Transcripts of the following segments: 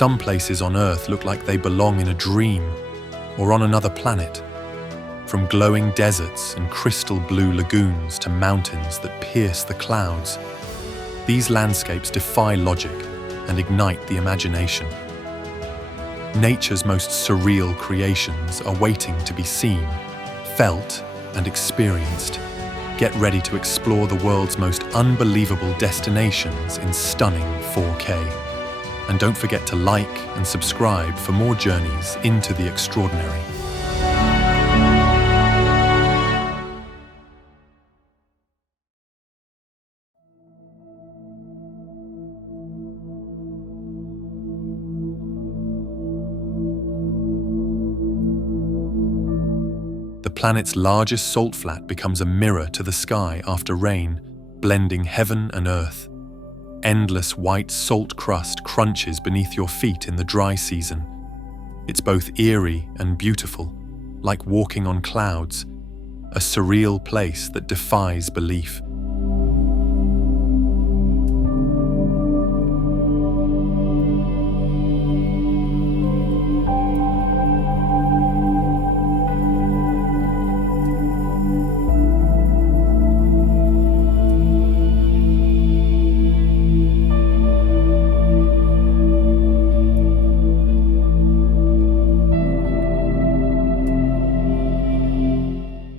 Some places on Earth look like they belong in a dream or on another planet. From glowing deserts and crystal blue lagoons to mountains that pierce the clouds, these landscapes defy logic and ignite the imagination. Nature's most surreal creations are waiting to be seen, felt, and experienced. Get ready to explore the world's most unbelievable destinations in stunning 4K. And don't forget to like and subscribe for more journeys into the extraordinary. The planet's largest salt flat becomes a mirror to the sky after rain, blending heaven and earth. Endless white salt crust crunches beneath your feet in the dry season. It's both eerie and beautiful, like walking on clouds, a surreal place that defies belief.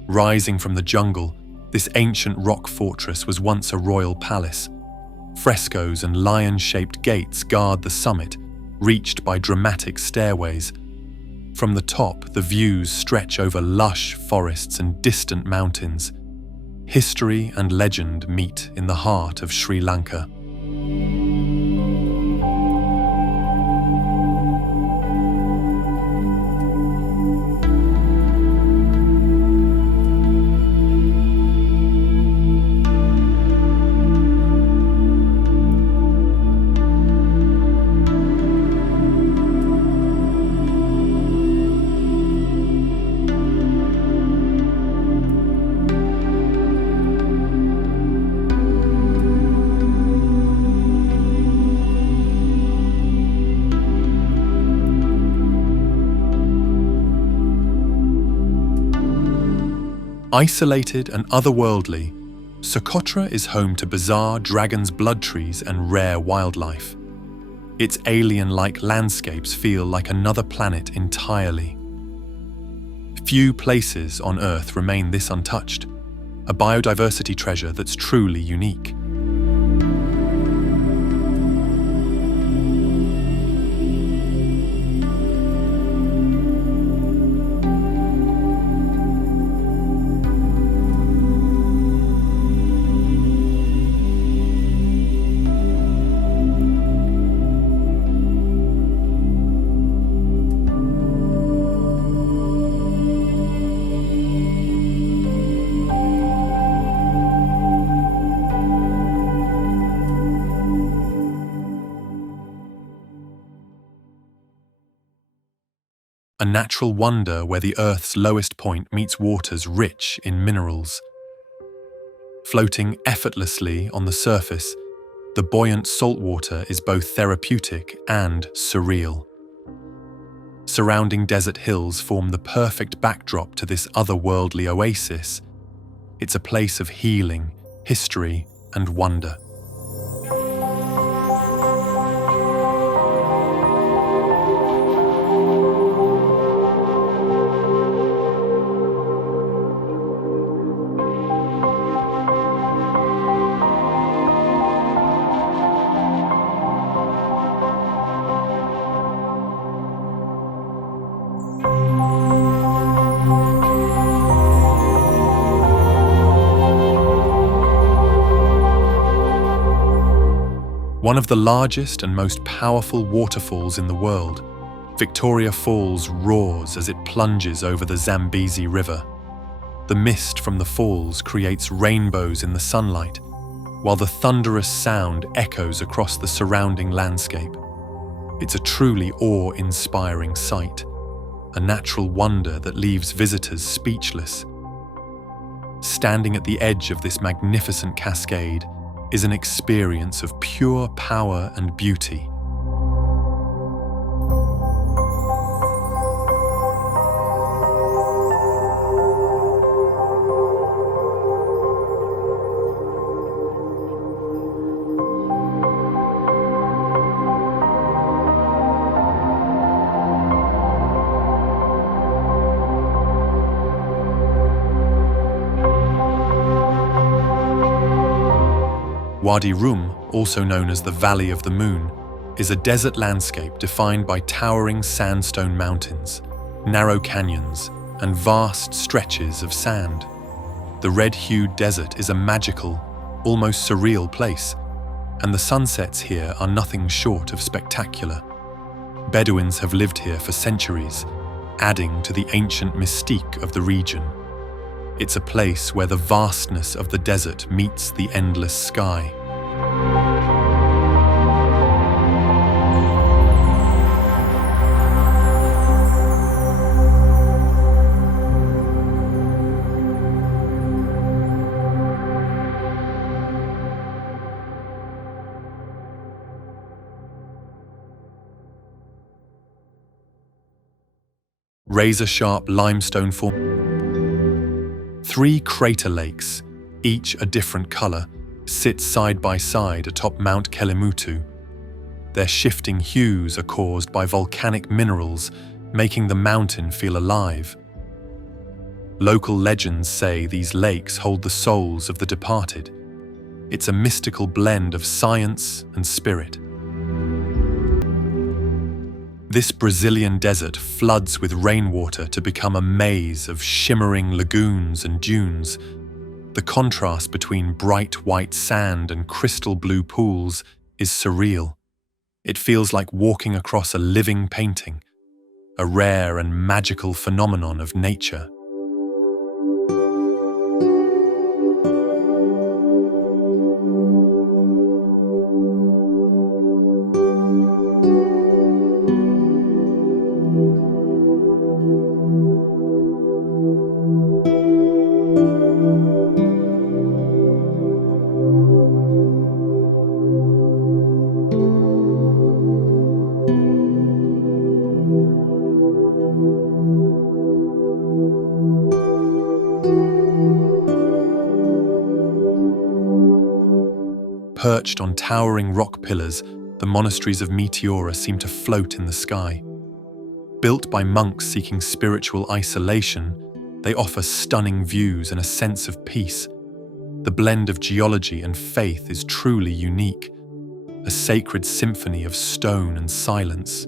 Rising from the jungle, this ancient rock fortress was once a royal palace. Frescoes and lion-shaped gates guard the summit, reached by dramatic stairways. From the top, the views stretch over lush forests and distant mountains. History and legend meet in the heart of Sri Lanka. Isolated and otherworldly, Socotra is home to bizarre dragon's blood trees and rare wildlife. Its alien-like landscapes feel like another planet entirely. Few places on Earth remain this untouched, a biodiversity treasure that's truly unique. A natural wonder where the Earth's lowest point meets waters rich in minerals. Floating effortlessly on the surface, the buoyant saltwater is both therapeutic and surreal. Surrounding desert hills form the perfect backdrop to this otherworldly oasis. It's a place of healing, history, and wonder. One of the largest and most powerful waterfalls in the world, Victoria Falls roars as it plunges over the Zambezi River. The mist from the falls creates rainbows in the sunlight, while the thunderous sound echoes across the surrounding landscape. It's a truly awe-inspiring sight, a natural wonder that leaves visitors speechless. Standing at the edge of this magnificent cascade is an experience of pure power and beauty. Wadi Rum, also known as the Valley of the Moon, is a desert landscape defined by towering sandstone mountains, narrow canyons, and vast stretches of sand. The red-hued desert is a magical, almost surreal place, and the sunsets here are nothing short of spectacular. Bedouins have lived here for centuries, adding to the ancient mystique of the region. It's a place where the vastness of the desert meets the endless sky. Razor-sharp limestone form. 3 crater lakes, each a different color, sit side by side atop Mount Kelimutu. Their shifting hues are caused by volcanic minerals, making the mountain feel alive. Local legends say these lakes hold the souls of the departed. It's a mystical blend of science and spirit. This Brazilian desert floods with rainwater to become a maze of shimmering lagoons and dunes. The contrast between bright white sand and crystal blue pools is surreal. It feels like walking across a living painting, a rare and magical phenomenon of nature. Perched on towering rock pillars, the monasteries of Meteora seem to float in the sky. Built by monks seeking spiritual isolation, they offer stunning views and a sense of peace. The blend of geology and faith is truly unique, a sacred symphony of stone and silence.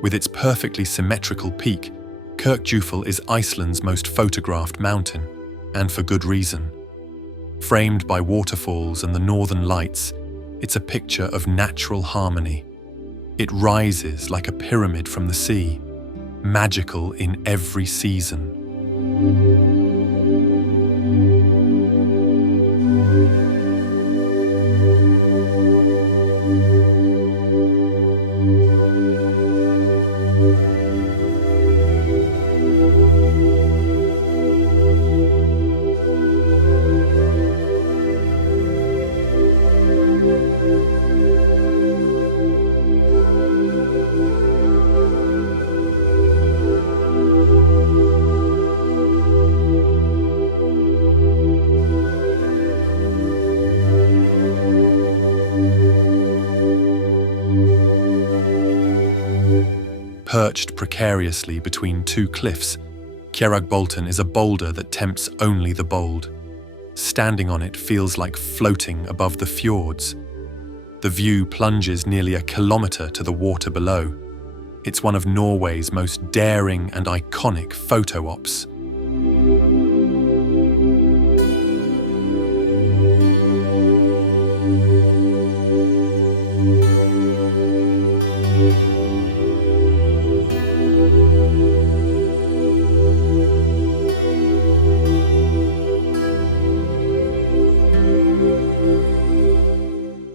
With its perfectly symmetrical peak, Kirkjufell is Iceland's most photographed mountain, and for good reason. Framed by waterfalls and the northern lights, it's a picture of natural harmony. It rises like a pyramid from the sea, magical in every season. Perched precariously between 2 cliffs, Kjeragbolten is a boulder that tempts only the bold. Standing on it feels like floating above the fjords. The view plunges nearly a kilometre to the water below. It's one of Norway's most daring and iconic photo ops.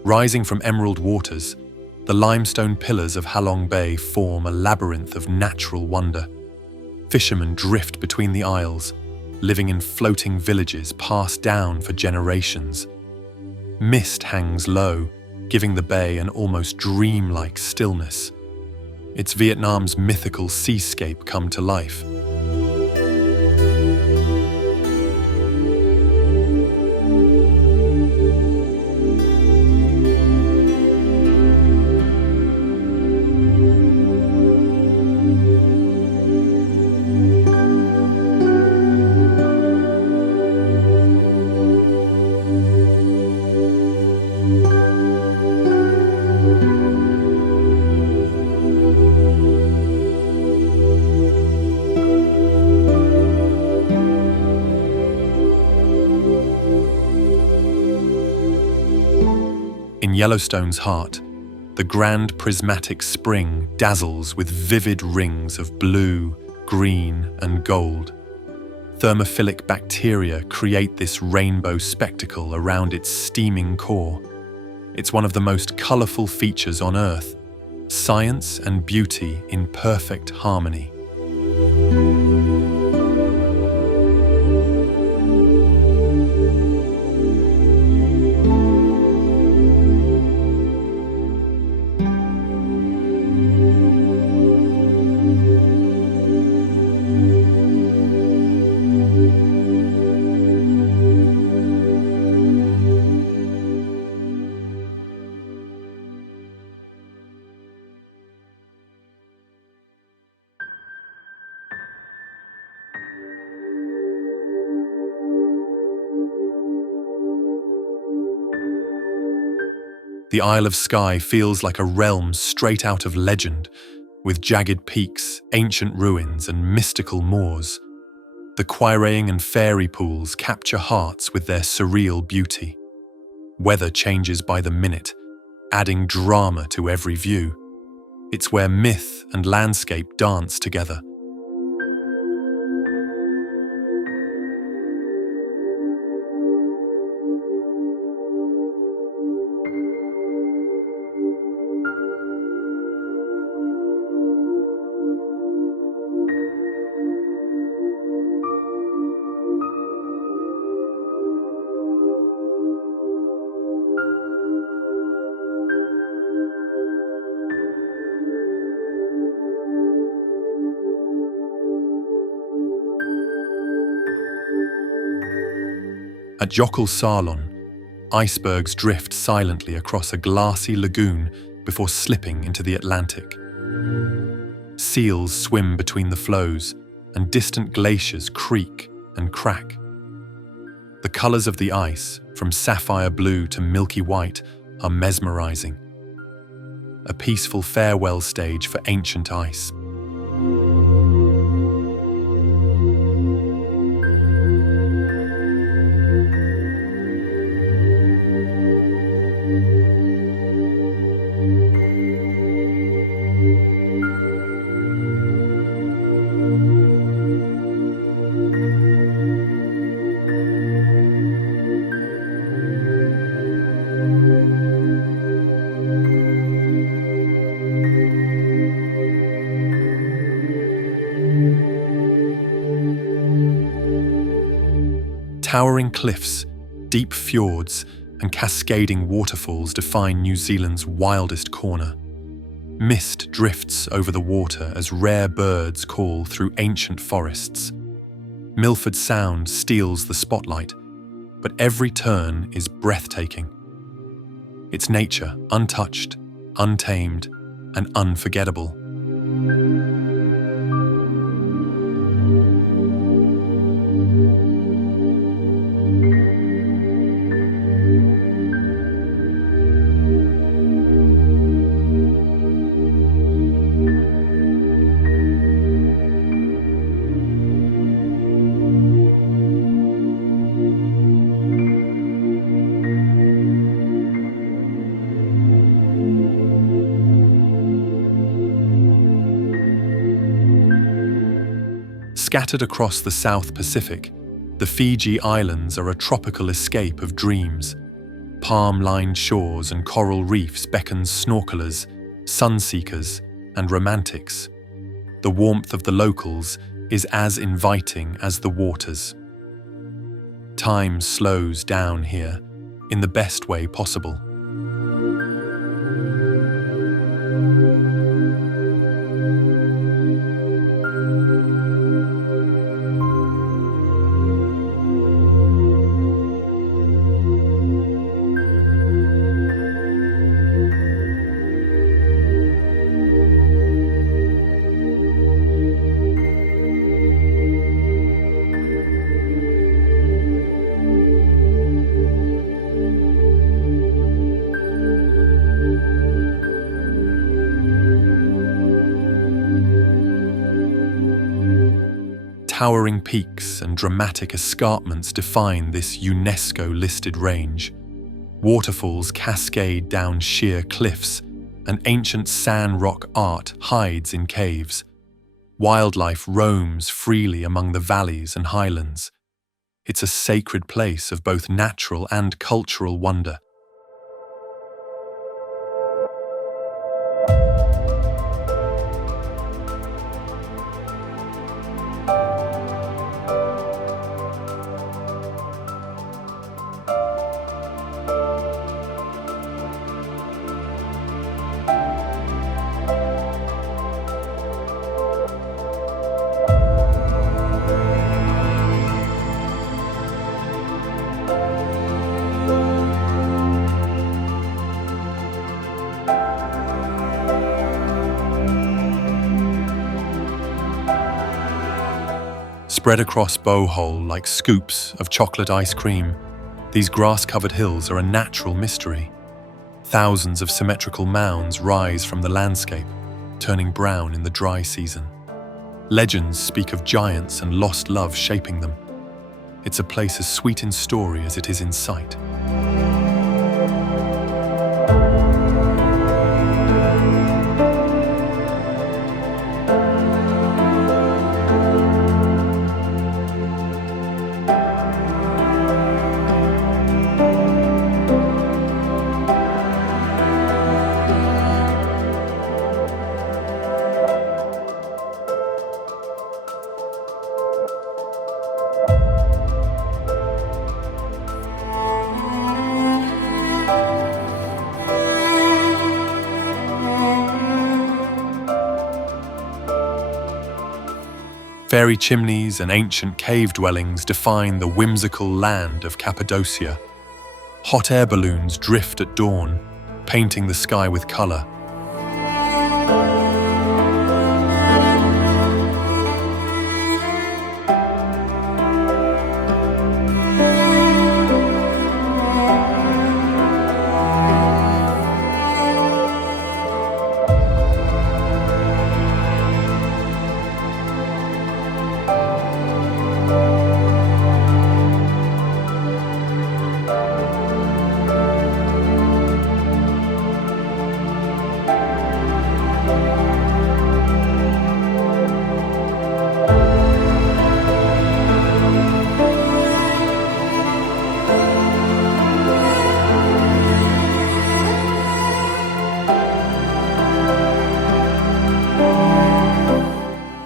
Rising from emerald waters, The limestone pillars of Halong Bay form a labyrinth of natural wonder. Fishermen drift between the isles, living in floating villages passed down for generations. Mist hangs low, giving the bay an almost dreamlike stillness. It's Vietnam's mythical seascape come to life. In Yellowstone's heart, the grand prismatic spring dazzles with vivid rings of blue, green, and gold. Thermophilic bacteria create this rainbow spectacle around its steaming core. It's one of the most colorful features on Earth, science and beauty in perfect harmony. The Isle of Skye feels like a realm straight out of legend, with jagged peaks, ancient ruins, and mystical moors. The quarrying and fairy pools capture hearts with their surreal beauty. Weather changes by the minute, adding drama to every view. It's where myth and landscape dance together. At Jokel Salon, icebergs drift silently across a glassy lagoon before slipping into the Atlantic. Seals swim between the flows, and distant glaciers creak and crack. The colors of the ice, from sapphire blue to milky white, are mesmerizing. A peaceful farewell stage for ancient ice. Towering cliffs, deep fjords, and cascading waterfalls define New Zealand's wildest corner. Mist drifts over the water as rare birds call through ancient forests. Milford Sound steals the spotlight, but every turn is breathtaking. It's nature, untouched, untamed, and unforgettable. Scattered across the South Pacific, the Fiji Islands are a tropical escape of dreams. Palm-lined shores and coral reefs beckon snorkelers, sun-seekers, and romantics. The warmth of the locals is as inviting as the waters. Time slows down here, in the best way possible. Towering peaks and dramatic escarpments define this UNESCO-listed range. Waterfalls cascade down sheer cliffs, and ancient sand rock art hides in caves. Wildlife roams freely among the valleys and highlands. It's a sacred place of both natural and cultural wonder. Spread across Bowhole like scoops of chocolate ice cream, these grass-covered hills are a natural mystery. Thousands of symmetrical mounds rise from the landscape, turning brown in the dry season. Legends speak of giants and lost love shaping them. It's a place as sweet in story as it is in sight. Fairy chimneys and ancient cave dwellings define the whimsical land of Cappadocia. Hot air balloons drift at dawn, painting the sky with color.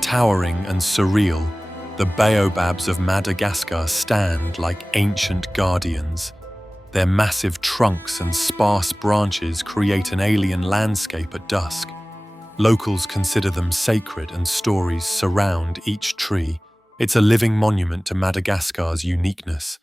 Towering and surreal, the baobabs of Madagascar stand like ancient guardians. Their massive trunks and sparse branches create an alien landscape at dusk. Locals consider them sacred and stories surround each tree. It's a living monument to Madagascar's uniqueness.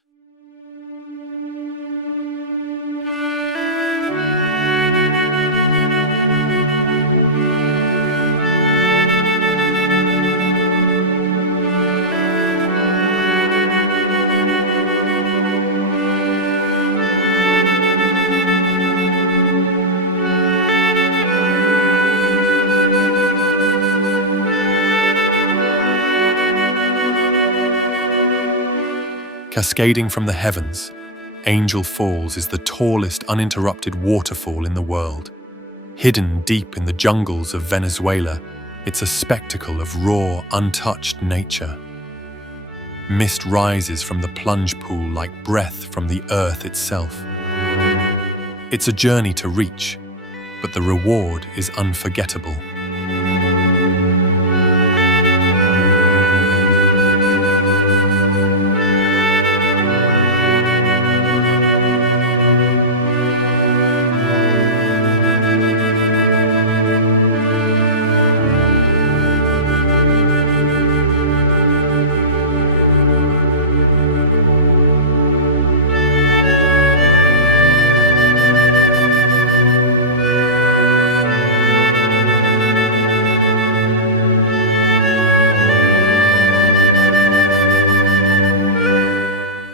Cascading from the heavens, Angel Falls is the tallest uninterrupted waterfall in the world. Hidden deep in the jungles of Venezuela, it's a spectacle of raw, untouched nature. Mist rises from the plunge pool like breath from the earth itself. It's a journey to reach, but the reward is unforgettable.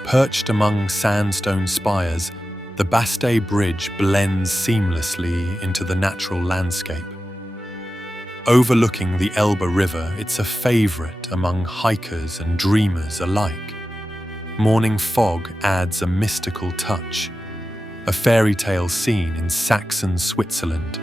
Perched among sandstone spires, the Baste Bridge blends seamlessly into the natural landscape. Overlooking the Elbe River, it's a favorite among hikers and dreamers alike. Morning fog adds a mystical touch, a fairy tale scene in Saxon Switzerland.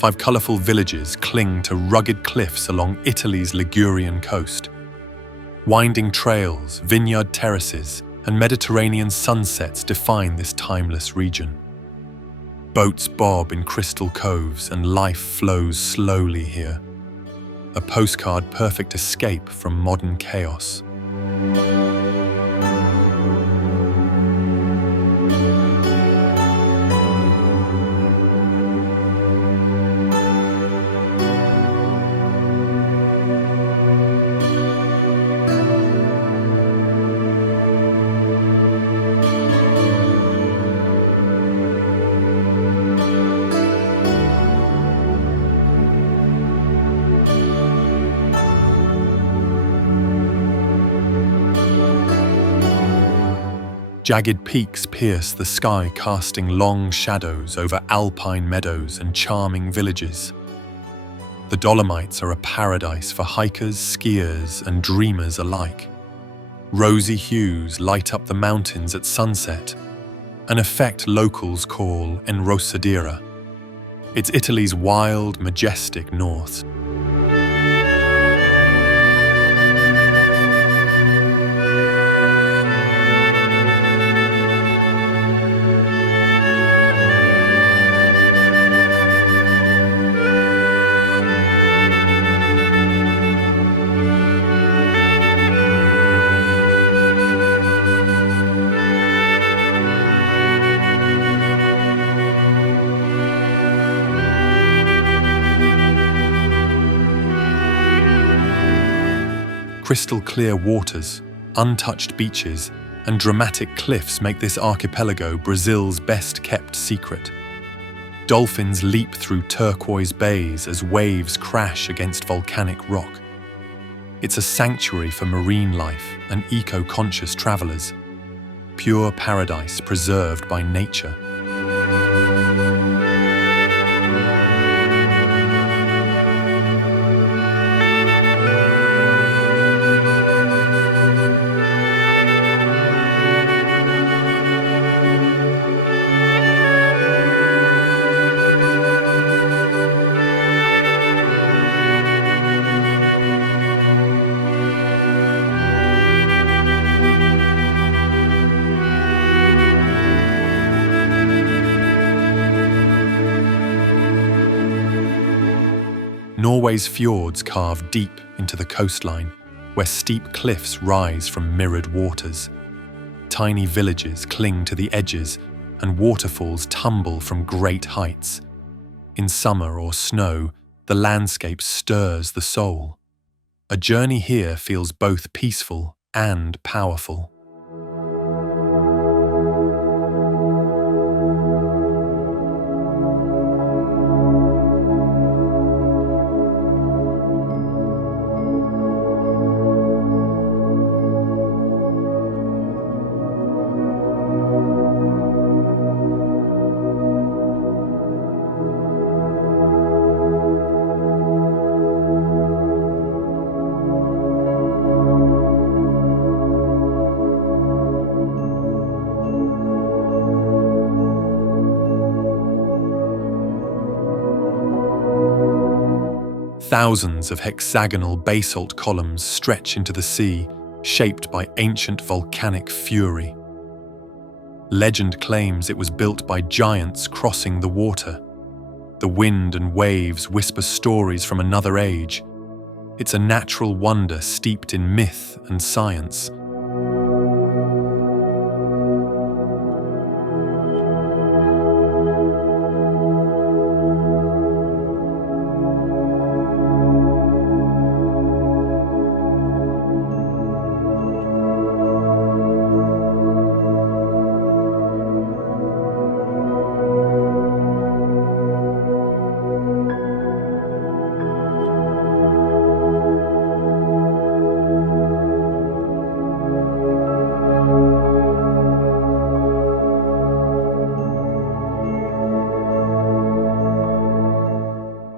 Five colourful villages cling to rugged cliffs along Italy's Ligurian coast. Winding trails, vineyard terraces, and Mediterranean sunsets define this timeless region. Boats bob in crystal coves and life flows slowly here. A postcard-perfect escape from modern chaos. Jagged peaks pierce the sky, casting long shadows over alpine meadows and charming villages. The Dolomites are a paradise for hikers, skiers, and dreamers alike. Rosy hues light up the mountains at sunset, an effect locals call enrosadera. It's Italy's wild, majestic north. Crystal clear waters, untouched beaches, and dramatic cliffs make this archipelago Brazil's best-kept secret. Dolphins leap through turquoise bays as waves crash against volcanic rock. It's a sanctuary for marine life and eco-conscious travelers. Pure paradise preserved by nature. Norway's fjords carve deep into the coastline, where steep cliffs rise from mirrored waters. Tiny villages cling to the edges, and waterfalls tumble from great heights. In summer or snow, the landscape stirs the soul. A journey here feels both peaceful and powerful. Thousands of hexagonal basalt columns stretch into the sea, shaped by ancient volcanic fury. Legend claims it was built by giants crossing the water. The wind and waves whisper stories from another age. It's a natural wonder steeped in myth and science.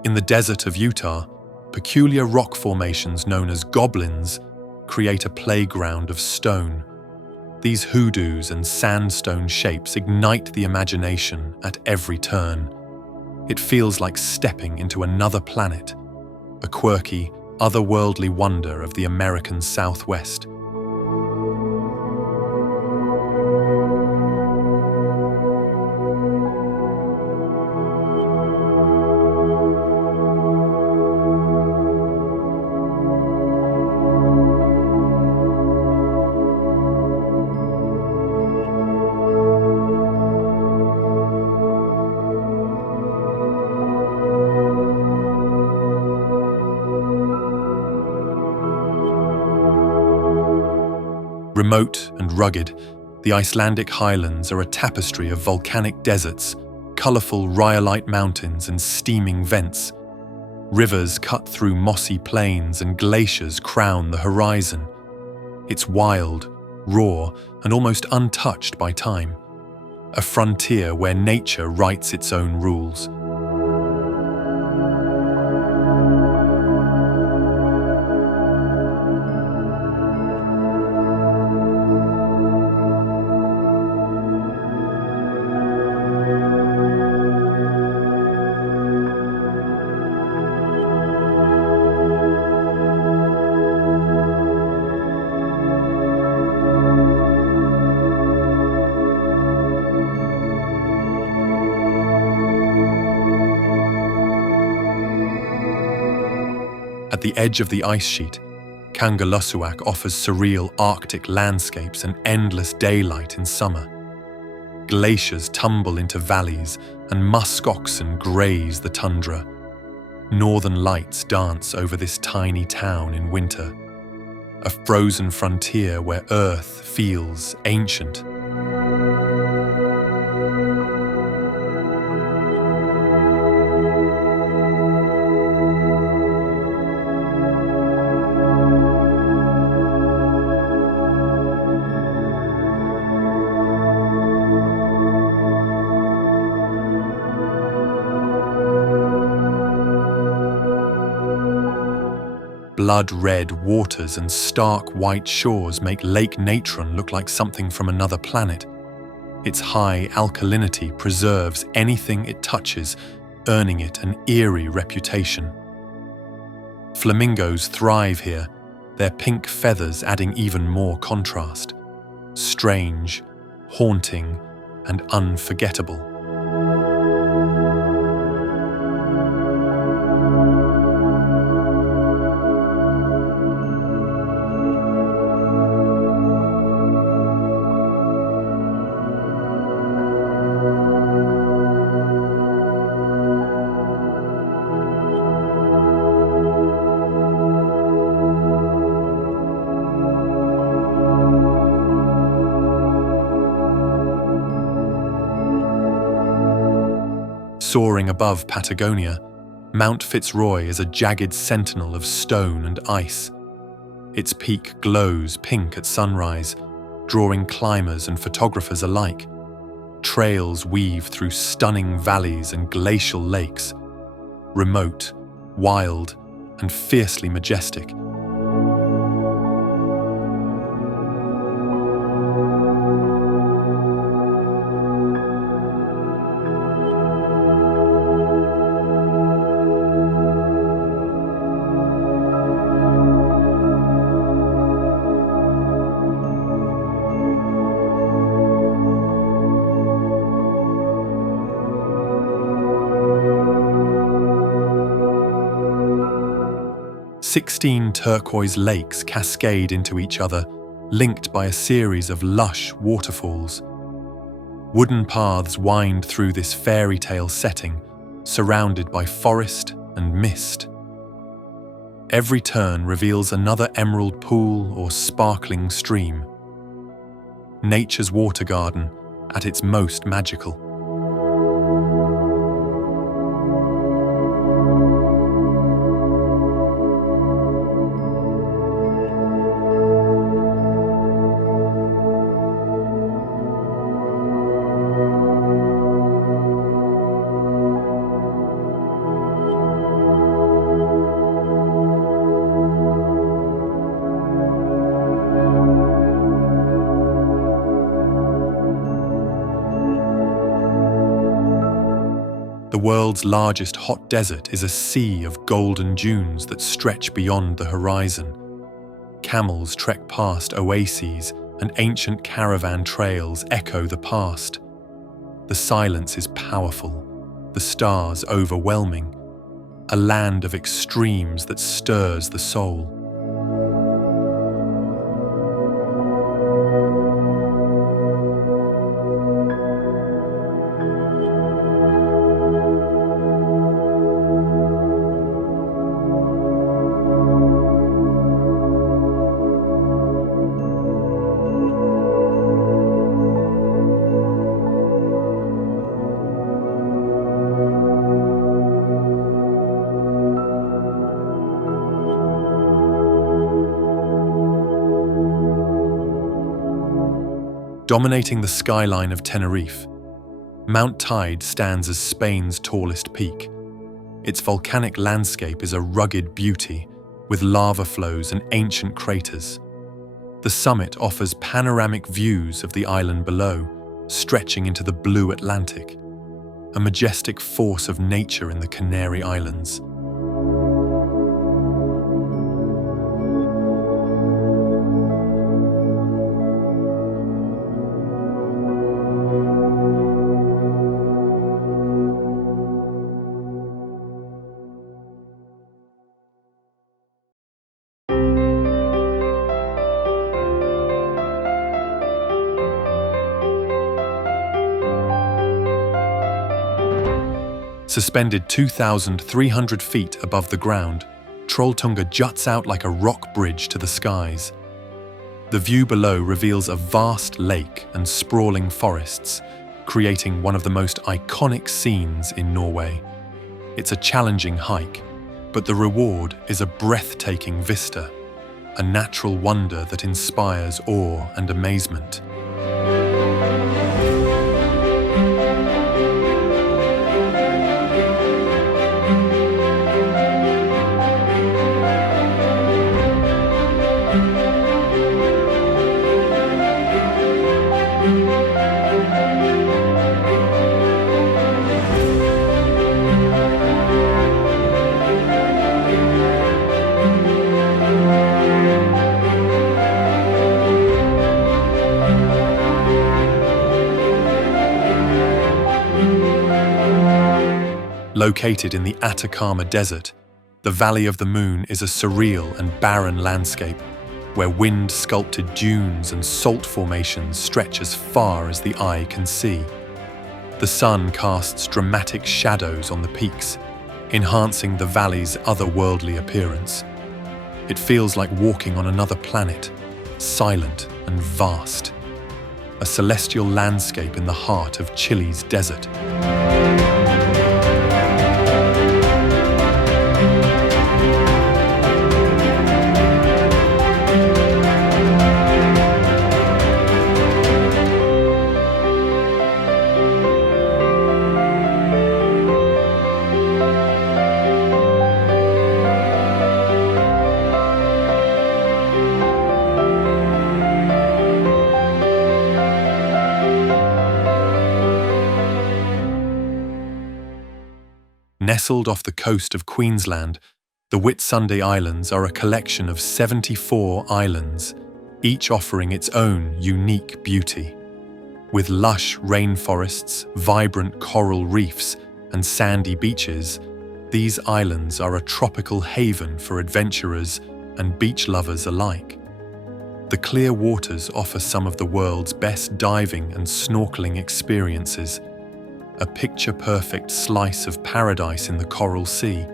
In the desert of Utah, peculiar rock formations known as goblins create a playground of stone. These hoodoos and sandstone shapes ignite the imagination at every turn. It feels like stepping into another planet, a quirky, otherworldly wonder of the American Southwest. Remote and rugged, the Icelandic highlands are a tapestry of volcanic deserts, colourful rhyolite mountains and steaming vents. Rivers cut through mossy plains and glaciers crown the horizon. It's wild, raw, and almost untouched by time. A frontier where nature writes its own rules. At the edge of the ice sheet, Kangerlussuaq offers surreal Arctic landscapes and endless daylight in summer. Glaciers tumble into valleys and musk oxen graze the tundra. Northern lights dance over this tiny town in winter, a frozen frontier where Earth feels ancient. Blood-red waters and stark white shores make Lake Natron look like something from another planet. Its high alkalinity preserves anything it touches, earning it an eerie reputation. Flamingos thrive here, their pink feathers adding even more contrast. Strange, haunting, and unforgettable. Soaring above Patagonia, Mount Fitzroy is a jagged sentinel of stone and ice. Its peak glows pink at sunrise, drawing climbers and photographers alike. Trails weave through stunning valleys and glacial lakes, remote, wild, and fiercely majestic. 16 turquoise lakes cascade into each other, linked by a series of lush waterfalls. Wooden paths wind through this fairy tale setting, surrounded by forest and mist. Every turn reveals another emerald pool or sparkling stream. Nature's water garden at its most magical. The world's largest hot desert is a sea of golden dunes that stretch beyond the horizon. Camels trek past oases and ancient caravan trails echo the past. The silence is powerful, the stars overwhelming, a land of extremes that stirs the soul. Dominating the skyline of Tenerife, Mount Tide stands as Spain's tallest peak. Its volcanic landscape is a rugged beauty, with lava flows and ancient craters. The summit offers panoramic views of the island below, stretching into the blue Atlantic, a majestic force of nature in the Canary Islands. Suspended 2,300 feet above the ground, Trolltunga juts out like a rock bridge to the skies. The view below reveals a vast lake and sprawling forests, creating one of the most iconic scenes in Norway. It's a challenging hike, but the reward is a breathtaking vista, a natural wonder that inspires awe and amazement. Located in the Atacama Desert, the Valley of the Moon is a surreal and barren landscape where wind-sculpted dunes and salt formations stretch as far as the eye can see. The sun casts dramatic shadows on the peaks, enhancing the valley's otherworldly appearance. It feels like walking on another planet, silent and vast. A celestial landscape in the heart of Chile's desert. Nestled off the coast of Queensland, the Whitsunday Islands are a collection of 74 islands, each offering its own unique beauty. With lush rainforests, vibrant coral reefs, and sandy beaches, these islands are a tropical haven for adventurers and beach lovers alike. The clear waters offer some of the world's best diving and snorkeling experiences, a picture-perfect slice of paradise in the Coral Sea.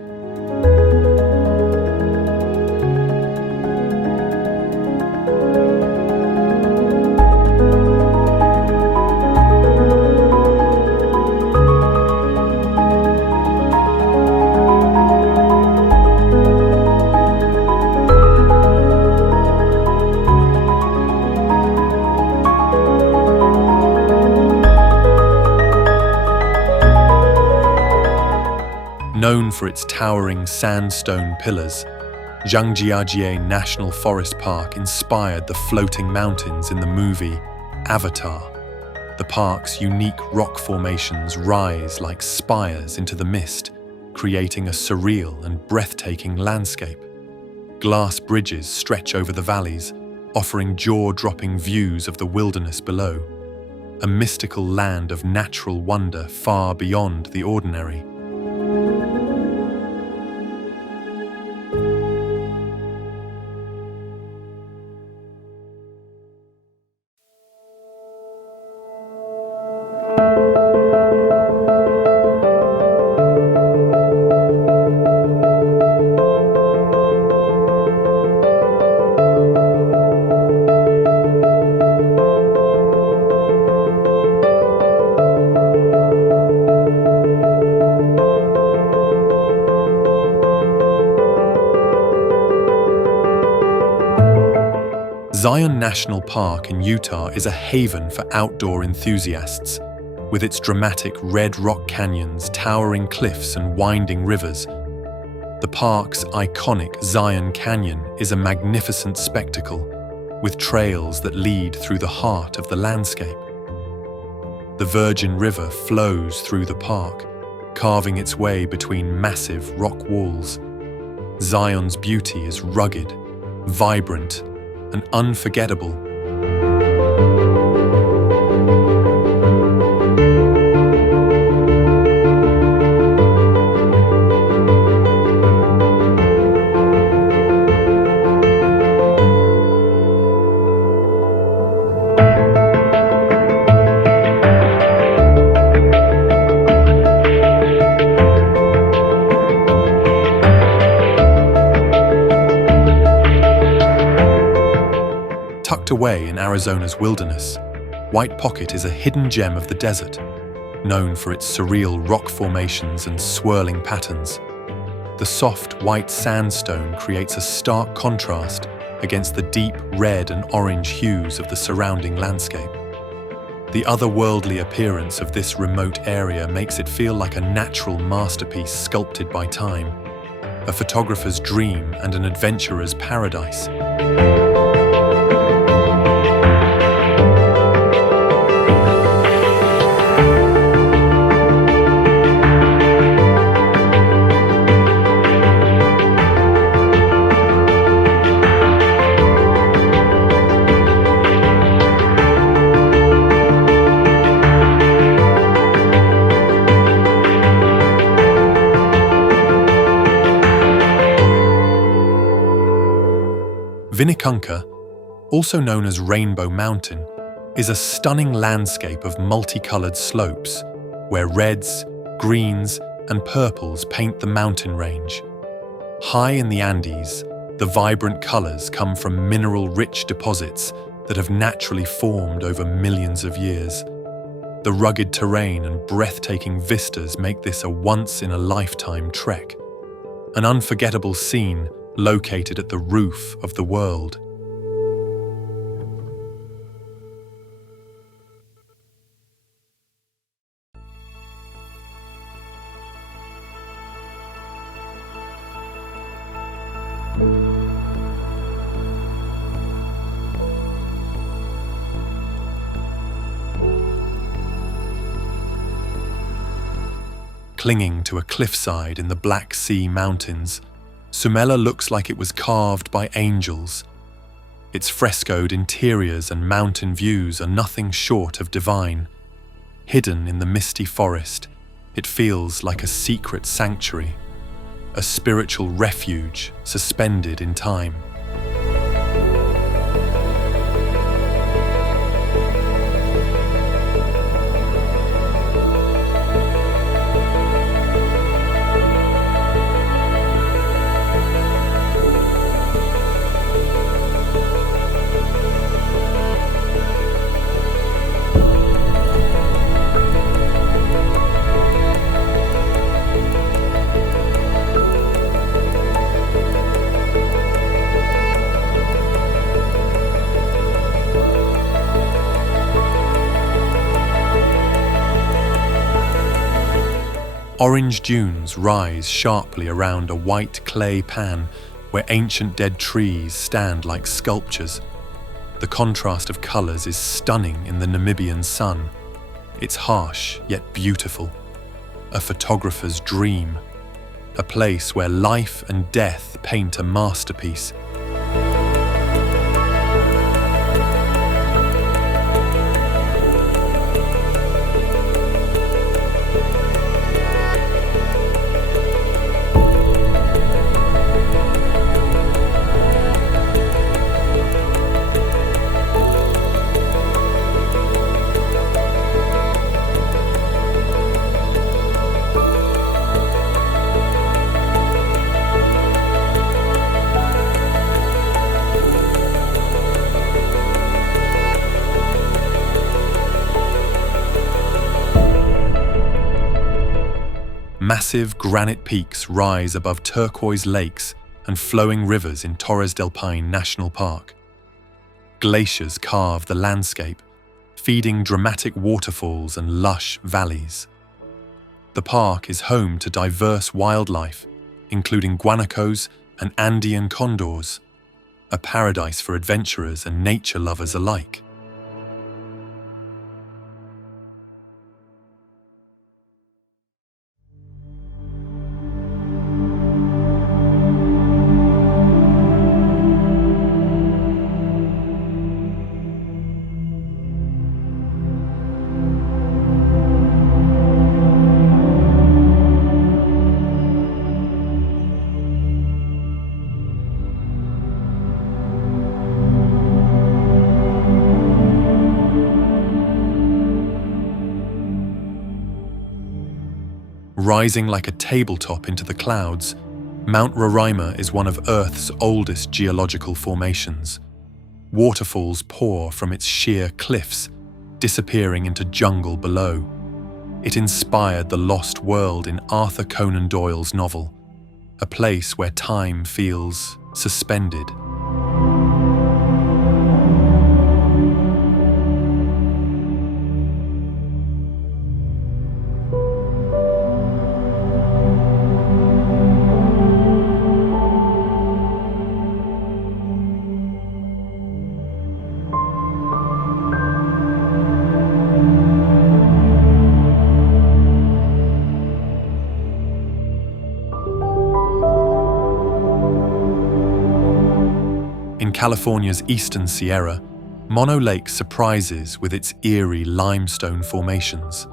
Known for its towering sandstone pillars, Zhangjiajie National Forest Park inspired the floating mountains in the movie Avatar. The park's unique rock formations rise like spires into the mist, creating a surreal and breathtaking landscape. Glass bridges stretch over the valleys, offering jaw-dropping views of the wilderness below, a mystical land of natural wonder far beyond the ordinary. Zion National Park in Utah is a haven for outdoor enthusiasts. With its dramatic red rock canyons, towering cliffs, and winding rivers, the park's iconic Zion Canyon is a magnificent spectacle, with trails that lead through the heart of the landscape. The Virgin River flows through the park, carving its way between massive rock walls. Zion's beauty is rugged, vibrant, and unforgettable. Tucked away in Arizona's wilderness, White Pocket is a hidden gem of the desert, known for its surreal rock formations and swirling patterns. The soft white sandstone creates a stark contrast against the deep red and orange hues of the surrounding landscape. The otherworldly appearance of this remote area makes it feel like a natural masterpiece sculpted by time, a photographer's dream and an adventurer's paradise. Winnekunka, also known as Rainbow Mountain, is a stunning landscape of multicolored slopes where reds, greens, and purples paint the mountain range. High in the Andes, the vibrant colors come from mineral-rich deposits that have naturally formed over millions of years. The rugged terrain and breathtaking vistas make this a once-in-a-lifetime trek, an unforgettable scene located at the roof of the world. Clinging to a cliffside in the Black Sea Mountains, Sumela looks like it was carved by angels. Its frescoed interiors and mountain views are nothing short of divine. Hidden in the misty forest, it feels like a secret sanctuary, a spiritual refuge suspended in time. Orange dunes rise sharply around a white clay pan where ancient dead trees stand like sculptures. The contrast of colours is stunning in the Namibian sun. It's harsh yet beautiful. A photographer's dream. A place where life and death paint a masterpiece. Massive granite peaks rise above turquoise lakes and flowing rivers in Torres del Paine National Park. Glaciers carve the landscape, feeding dramatic waterfalls and lush valleys. The park is home to diverse wildlife, including guanacos and Andean condors, a paradise for adventurers and nature lovers alike. Rising like a tabletop into the clouds, Mount Roraima is one of Earth's oldest geological formations. Waterfalls pour from its sheer cliffs, disappearing into jungle below. It inspired the lost world in Arthur Conan Doyle's novel, a place where time feels suspended. In California's eastern Sierra, Mono Lake surprises with its eerie limestone formations.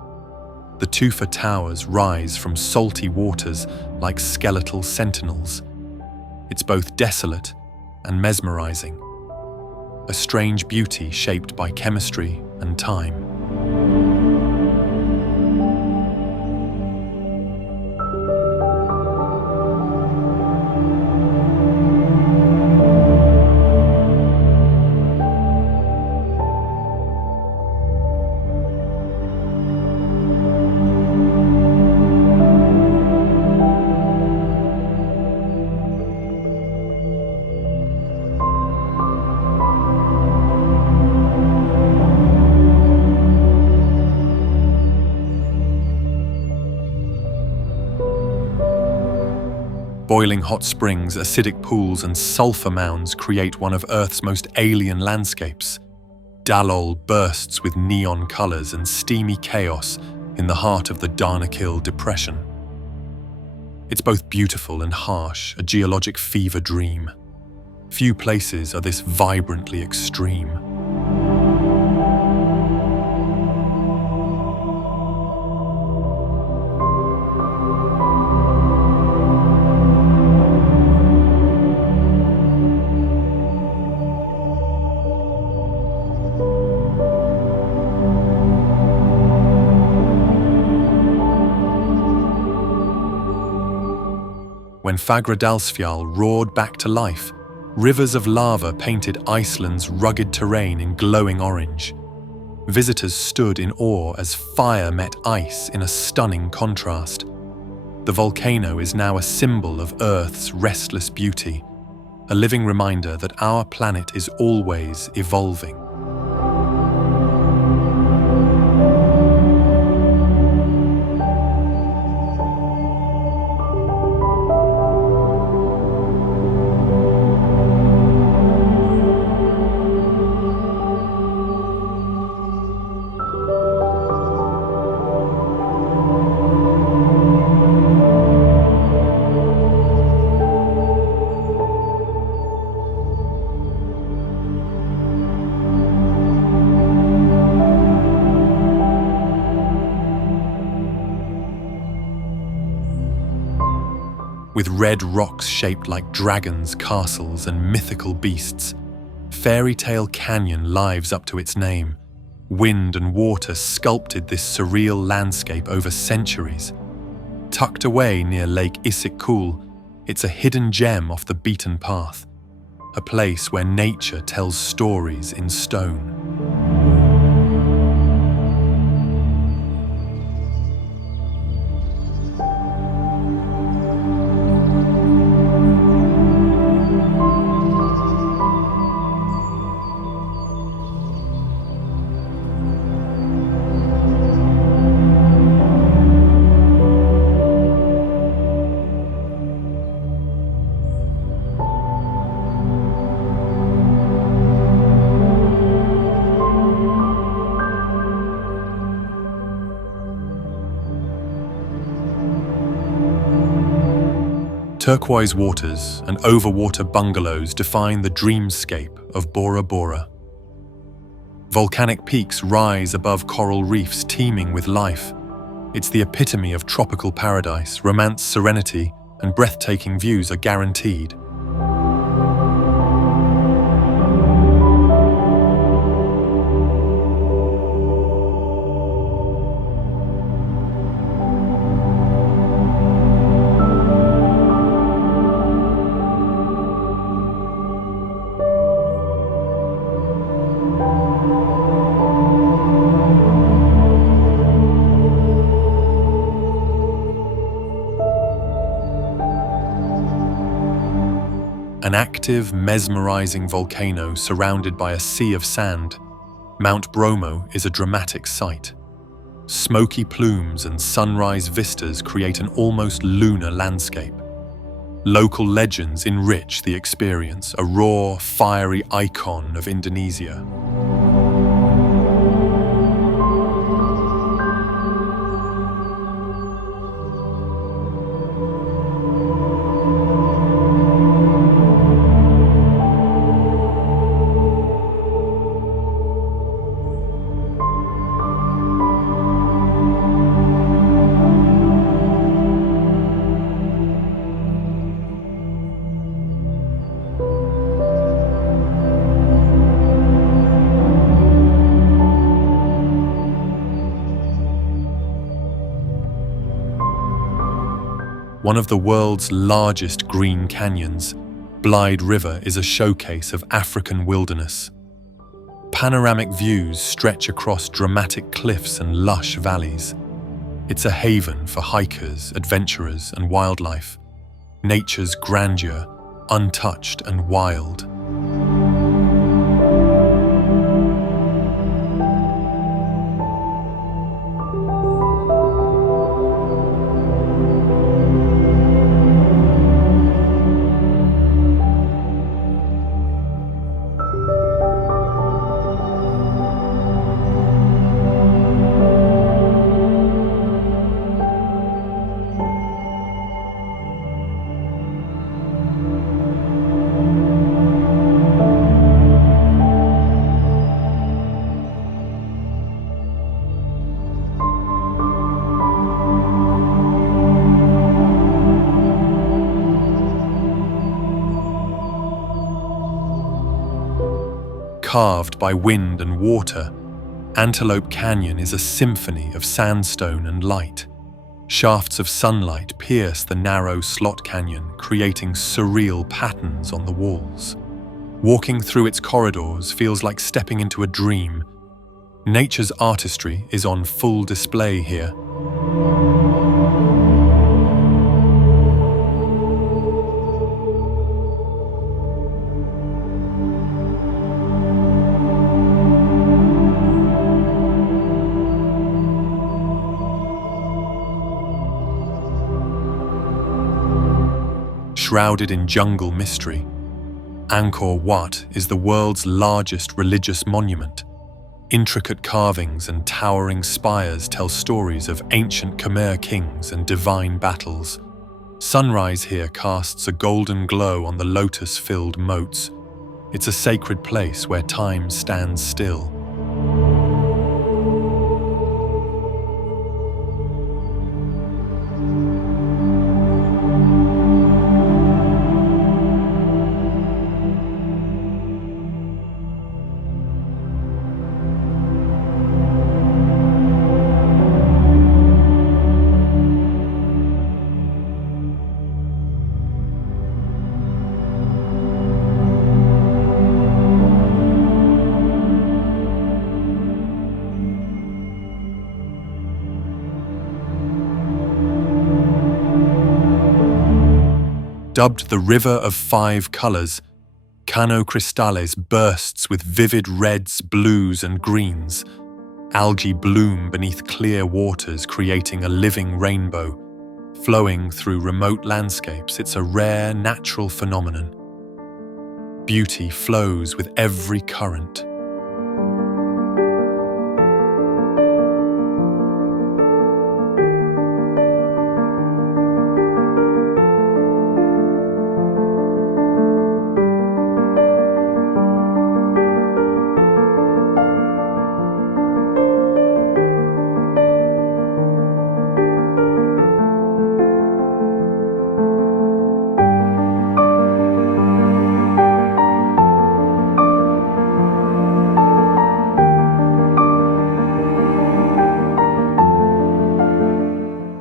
The Tufa Towers rise from salty waters like skeletal sentinels. It's both desolate and mesmerizing, a strange beauty shaped by chemistry and time. Boiling hot springs, acidic pools, and sulfur mounds create one of Earth's most alien landscapes. Dalol bursts with neon colors and steamy chaos in the heart of the Danakil Depression. It's both beautiful and harsh, a geologic fever dream. Few places are this vibrantly extreme. when Fagradalsfjall roared back to life, rivers of lava painted Iceland's rugged terrain in glowing orange. Visitors stood in awe as fire met ice in a stunning contrast. The volcano is now a symbol of Earth's restless beauty, a living reminder that our planet is always evolving. With red rocks shaped like dragons, castles, and mythical beasts, Fairy Tale Canyon lives up to its name. Wind and water sculpted this surreal landscape over centuries. Tucked away near Lake Issyk-Kul, it's a hidden gem off the beaten path, a place where nature tells stories in stone. Turquoise waters and overwater bungalows define the dreamscape of Bora Bora. Volcanic peaks rise above coral reefs teeming with life. It's the epitome of tropical paradise. Romance, serenity, and breathtaking views are guaranteed. An active, mesmerizing volcano surrounded by a sea of sand, Mount Bromo is a dramatic sight. Smoky plumes and sunrise vistas create an almost lunar landscape. Local legends enrich the experience, a raw, fiery icon of Indonesia. One of the world's largest green canyons, Blyde River is a showcase of African wilderness. Panoramic views stretch across dramatic cliffs and lush valleys. It's a haven for hikers, adventurers, and wildlife. Nature's grandeur, untouched and wild. Carved by wind and water, Antelope Canyon is a symphony of sandstone and light. Shafts of sunlight pierce the narrow slot canyon, creating surreal patterns on the walls. Walking through its corridors feels like stepping into a dream. Nature's artistry is on full display here. Shrouded in jungle mystery, Angkor Wat is the world's largest religious monument. Intricate carvings and towering spires tell stories of ancient Khmer kings and divine battles. Sunrise here casts a golden glow on the lotus-filled moats. It's a sacred place where time stands still. Dubbed the River of Five Colors, Cano Cristales bursts with vivid reds, blues, and greens. Algae bloom beneath clear waters, creating a living rainbow. Flowing through remote landscapes, it's a rare natural phenomenon. Beauty flows with every current.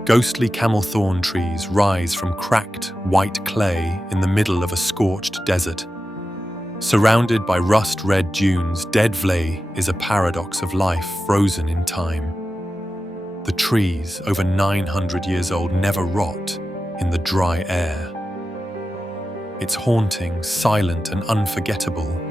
Ghostly camel thorn trees rise from cracked, white clay in the middle of a scorched desert. Surrounded by rust-red dunes, Dead Vley is a paradox of life frozen in time. The trees, over 900 years old, never rot in the dry air. It's haunting, silent, and unforgettable.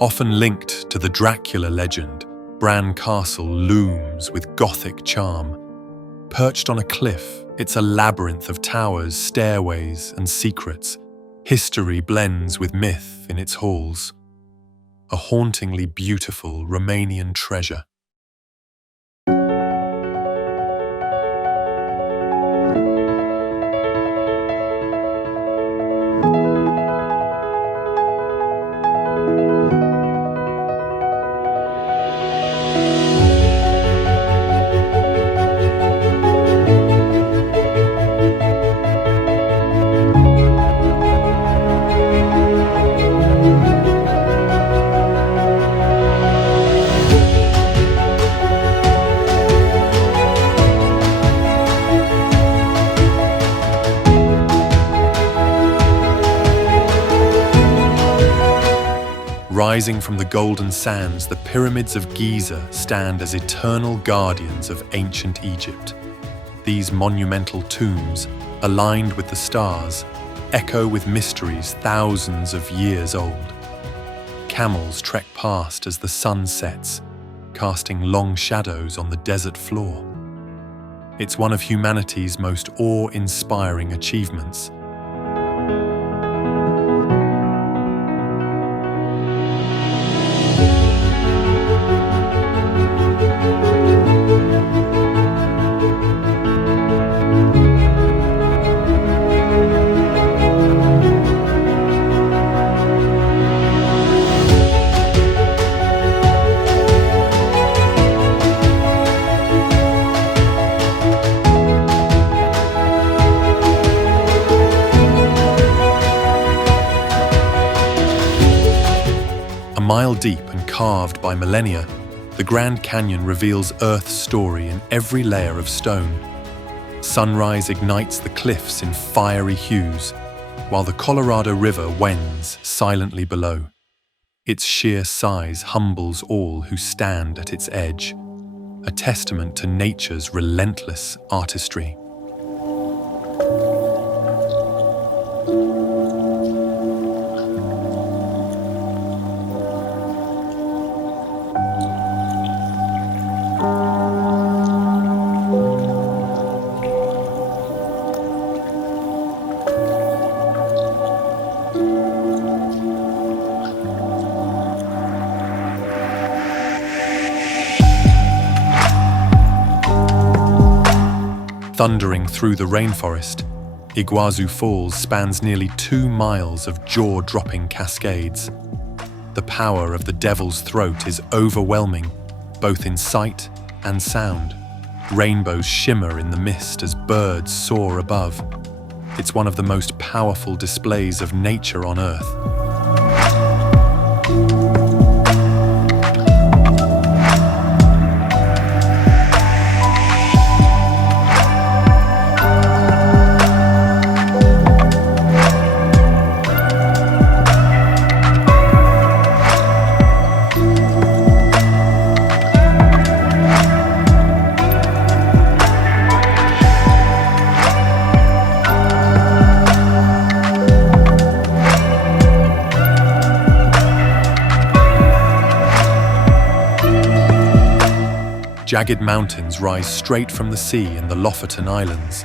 Often linked to the Dracula legend, Bran Castle looms with Gothic charm. Perched on a cliff, it's a labyrinth of towers, stairways, and secrets. History blends with myth in its halls. A hauntingly beautiful Romanian treasure. Rising from the golden sands, the pyramids of Giza stand as eternal guardians of ancient Egypt. These monumental tombs, aligned with the stars, echo with mysteries thousands of years old. Camels trek past as the sun sets, casting long shadows on the desert floor. It's one of humanity's most awe-inspiring achievements. deep and carved by millennia, the Grand Canyon reveals Earth's story in every layer of stone. Sunrise ignites the cliffs in fiery hues, while the Colorado River wends silently below. Its sheer size humbles all who stand at its edge, a testament to nature's relentless artistry. Thundering through the rainforest, Iguazu Falls spans nearly 2 miles of jaw-dropping cascades. The power of the Devil's Throat is overwhelming, both in sight and sound. Rainbows shimmer in the mist as birds soar above. It's one of the most powerful displays of nature on Earth. Jagged mountains rise straight from the sea in the Lofoten Islands,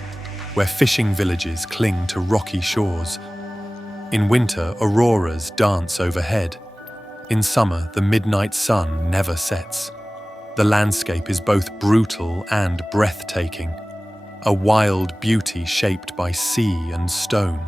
where fishing villages cling to rocky shores. In winter, auroras dance overhead. In summer, the midnight sun never sets. The landscape is both brutal and breathtaking, a wild beauty shaped by sea and stone.